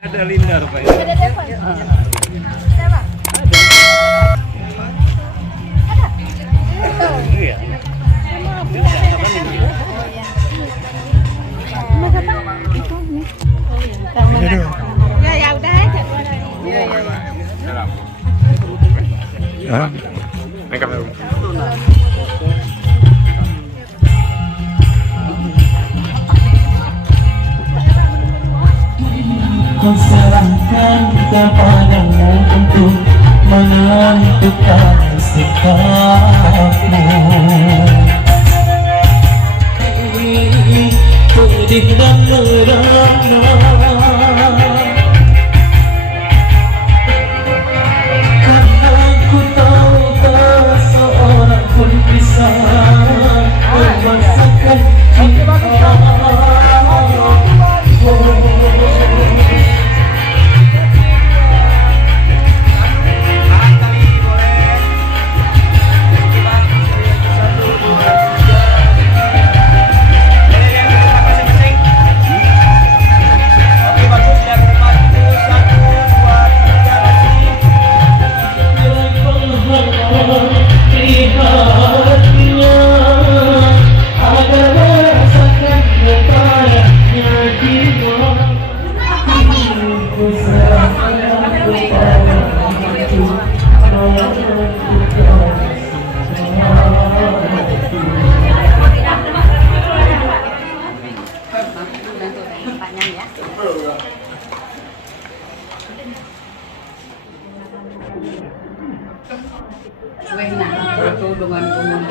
Ada Linda rupanya. Ada telepon. Siapa? Iya. Ya ya udah aja. Iya iya. Hah? Ku serahkan kepadamu untuk menentukan sikapmu. Pedih dan merana, karena ku tahu tak seorang pun bisa memaksakan cinta. Weh, nah, itu dengan umum.